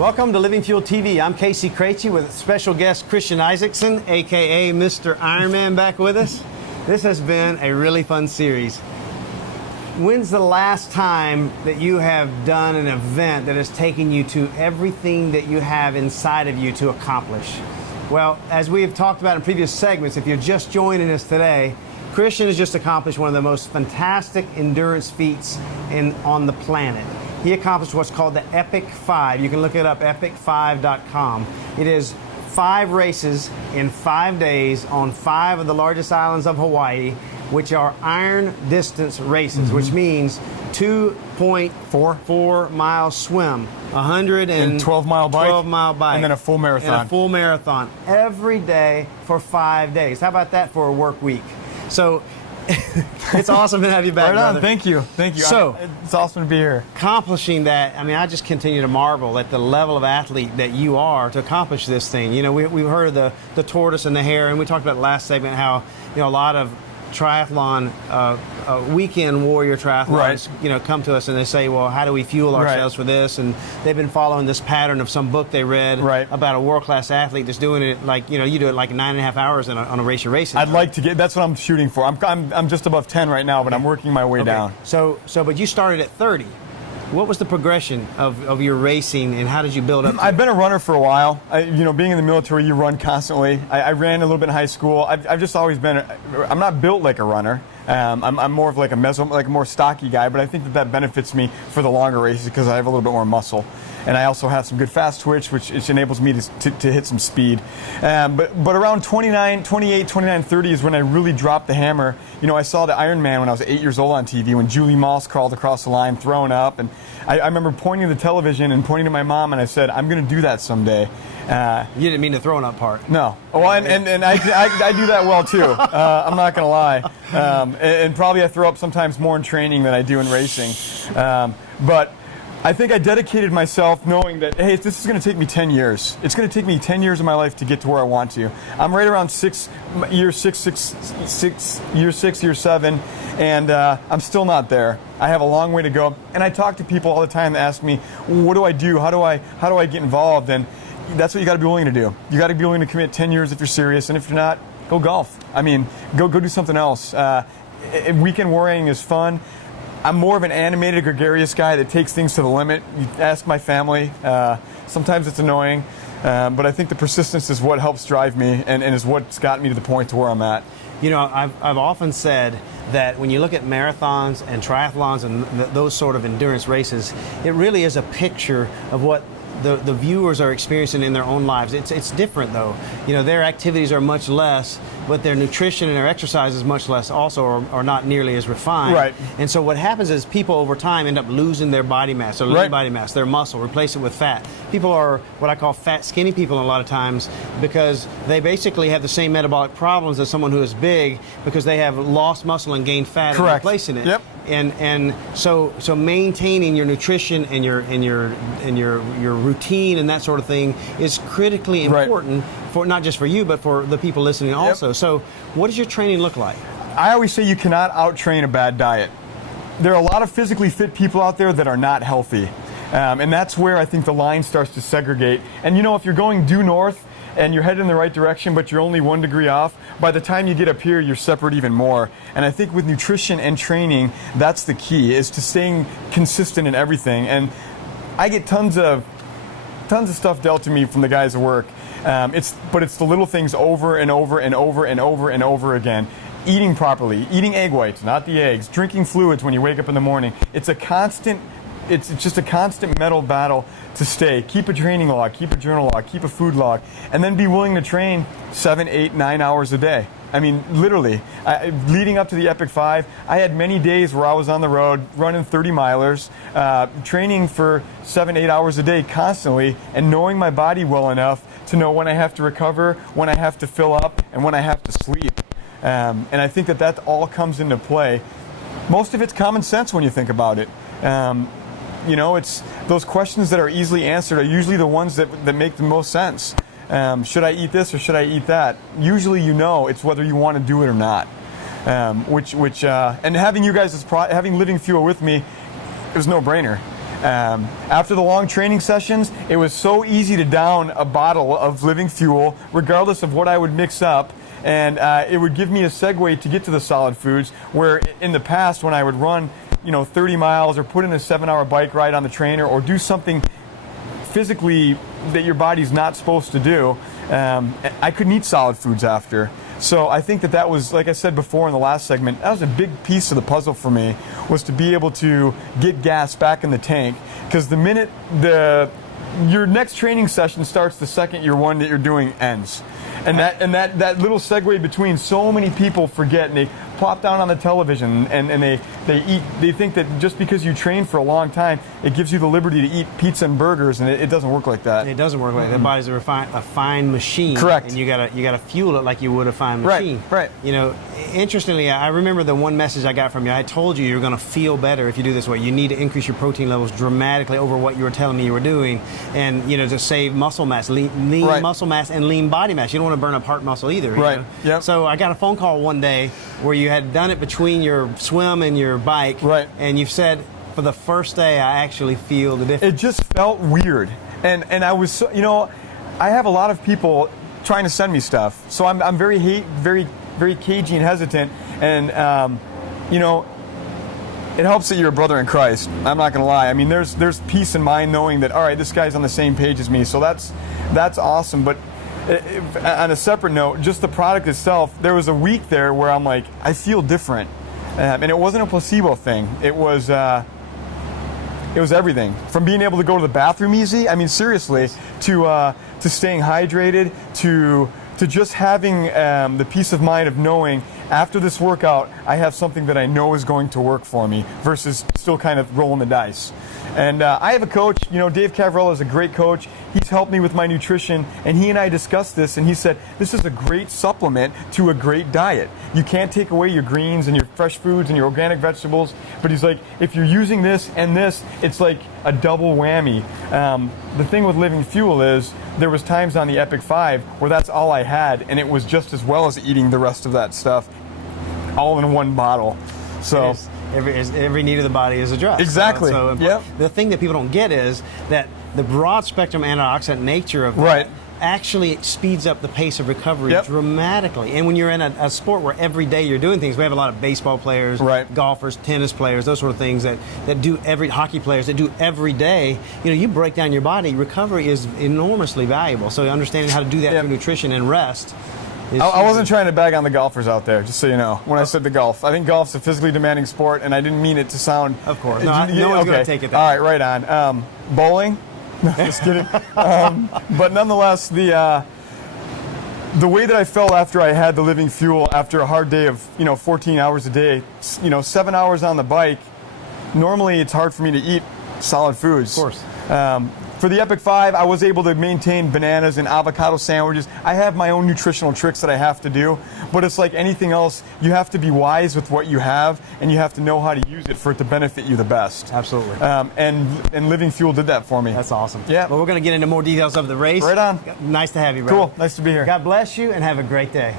Welcome to Living Fuel TV. I'm KC Craichy with special guest Christian Isakson, aka Mr. Ironman, back with us. This has been a really fun series. When's the last time that you have done an event that has taken you to everything that you have inside of you to accomplish? Well, as we have talked about in previous segments, if you're just joining us today, Christian has just accomplished one of the most fantastic endurance feats on the planet. He accomplished what's called the Epic 5. You can look it up, epic5.com. It is 5 races in 5 days on 5 of the largest islands of Hawaii, which are iron distance races, which means 2.44 mile swim, 12-mile bike, 12-mile bike, and then a full marathon. And a full marathon every day for 5 days. How about that for a work week? So it's awesome to have you back, right on. brother. Thank you. So it's awesome to be here. Accomplishing that, I mean, I just continue to marvel at the level of athlete that you are to accomplish this thing. You know, we've heard of the tortoise and the hare, and we talked about last segment how, you know, a lot of triathlon, weekend warrior triathlons, you know, come to us and they say, well, how do we fuel ourselves for this? And they've been following this pattern of some book they read about a world-class athlete that's doing it like, you know, you do it like 9.5 hours on a race you're racing. I'd like to get, that's what I'm shooting for. I'm just above 10 right now, but I'm working my way down. So, but you started at 30. What was the progression of your racing, and how did you build up to I've been a runner for a while. You know, being in the military, you run constantly. I ran a little bit in high school. I've just always been, I'm not built like a runner. I'm more of like a more stocky guy, but I think that benefits me for the longer races because I have a little bit more muscle. And I also have some good fast twitch, which enables me to hit some speed. But around 28, 29, 30 is when I really dropped the hammer. You know, I saw the Ironman when I was 8 years old on TV when Julie Moss crawled across the line throwing up. And I remember pointing to the television and pointing to my mom, and I said, I'm going to do that someday. You didn't mean the throwing up part. No. Well, and I do that well, too. I'm not going to lie. And probably I throw up sometimes more in training than I do in racing. But I think I dedicated myself knowing that, hey, this is going to take me 10 years. It's going to take me 10 years of my life to get to where I want to. I'm right around year 7, and I'm still not there. I have a long way to go. And I talk to people all the time that ask me, what do I do? How do I get involved? And that's what you got to be willing to do. You got to be willing to commit 10 years if you're serious, and if you're not, go golf. I mean, go do something else. Weekend warrioring is fun. I'm more of an animated, gregarious guy that takes things to the limit. You ask my family. Sometimes it's annoying, but I think the persistence is what helps drive me and is what's gotten me to the point to where I'm at. You know, I've often said that when you look at marathons and triathlons and those sort of endurance races, it really is a picture of what the viewers are experiencing in their own lives. It's different though. You know, their activities are much less, but their nutrition and their exercise is much less also, or not nearly as refined. Right. And so what happens is people over time end up losing their body mass, or lean body mass, their muscle, replace it with fat. People are what I call fat, skinny people a lot of times because they basically have the same metabolic problems as someone who is big because they have lost muscle and gained fat and replacing it. Yep. And so maintaining your nutrition and your routine and that sort of thing is critically important for not just for you but for the people listening also. So what does your training look like? I always say you cannot out-train a bad diet. There are a lot of physically fit people out there that are not healthy. And that's where I think the line starts to segregate. And you know, if you're going due north and you're headed in the right direction, but you're only 1 degree off, by the time you get up here, you're separate even more. And I think with nutrition and training, that's the key, is to staying consistent in everything. And I get tons of stuff dealt to me from the guys at work. But it's the little things over and over and over and over and over again. Eating properly, eating egg whites, not the eggs, drinking fluids when you wake up in the morning. It's just a constant mental battle to stay. Keep a training log, keep a journal log, keep a food log, and then be willing to train 7, 8, 9 hours a day. I mean, literally, leading up to the Epic 5, I had many days where I was on the road running 30-milers, training for 7, 8 hours a day constantly, and knowing my body well enough to know when I have to recover, when I have to fill up, and when I have to sleep. And I think that all comes into play. Most of it's common sense when you think about it. You know, it's those questions that are easily answered are usually the ones that make the most sense. Should I eat this or should I eat that? Usually, you know, it's whether you want to do it or not. And having you guys having Living Fuel with me, it was no brainer. After the long training sessions, it was so easy to down a bottle of Living Fuel, regardless of what I would mix up. And it would give me a segue to get to the solid foods, where in the past when I would run 30 miles or put in a 7-hour bike ride on the trainer or do something physically that your body's not supposed to do, I couldn't eat solid foods after. So I think that was, like I said before in the last segment, that was a big piece of the puzzle for me, was to be able to get gas back in the tank. Because the minute your next training session starts, the second your one that you're doing ends. And that little segue between, so many people forget, and they plop down on the television and they think that just because you train for a long time, it gives you the liberty to eat pizza and burgers, and it doesn't work like that. It doesn't work like that. The body's a fine machine. Correct. And you gotta fuel it like you would a fine machine. Right. Interestingly, I remember the one message I got from you. I told you you're going to feel better if you do this way. You need to increase your protein levels dramatically over what you were telling me you were doing, and to save muscle mass, lean right. muscle mass and lean body mass. You don't want to burn up heart muscle either. Right. Yep. So I got a phone call one day where you had done it between your swim and your bike. Right. And you've said, for the first day, I actually feel the difference. It just felt weird, and I was so, I have a lot of people trying to send me stuff, so I'm very cagey and hesitant, and it helps that you're a brother in Christ. I'm not going to lie. I mean, there's peace in mind knowing that, all right, this guy's on the same page as me, so that's awesome. But on a separate note, just the product itself, there was a week there where I'm like, I feel different, and it wasn't a placebo thing. It was everything, from being able to go to the bathroom easy. I mean, seriously, to staying hydrated, to just having the peace of mind of knowing after this workout, I have something that I know is going to work for me, versus still kind of rolling the dice. And I have a coach, Dave Cavarella is a great coach. He's helped me with my nutrition, and he and I discussed this, and he said, this is a great supplement to a great diet. You can't take away your greens and your fresh foods and your organic vegetables, but he's like, if you're using this and this, it's like a double whammy. The thing with Living Fuel is, there was times on the Epic 5 where that's all I had, and it was just as well as eating the rest of that stuff, all in one bottle. So every need of the body is addressed. Exactly. Yep. The thing that people don't get is that the broad spectrum antioxidant nature of right. that actually speeds up the pace of recovery dramatically. And when you're in a sport where every day you're doing things, we have a lot of baseball players, golfers, tennis players, those sort of things that do hockey players that do every day. You break down your body, recovery is enormously valuable. So understanding how to do that through nutrition and rest. I wasn't trying to bag on the golfers out there, just so you know, when I said the golf. I think golf's a physically demanding sport, and I didn't mean it to sound... Of course. No one's going to take it that way. All right, right on. Bowling? No, just kidding. But nonetheless, the way that I felt after I had the Living Fuel, after a hard day of 14 hours a day, 7 hours on the bike, normally it's hard for me to eat solid foods. Of course. For the Epic 5, I was able to maintain bananas and avocado sandwiches. I have my own nutritional tricks that I have to do, but it's like anything else, you have to be wise with what you have, and you have to know how to use it for it to benefit you the best. Absolutely. And Living Fuel did that for me. That's awesome. Yeah. Well, we're going to get into more details of the race. Right on. Nice to have you, brother. Cool. Nice to be here. God bless you, and have a great day.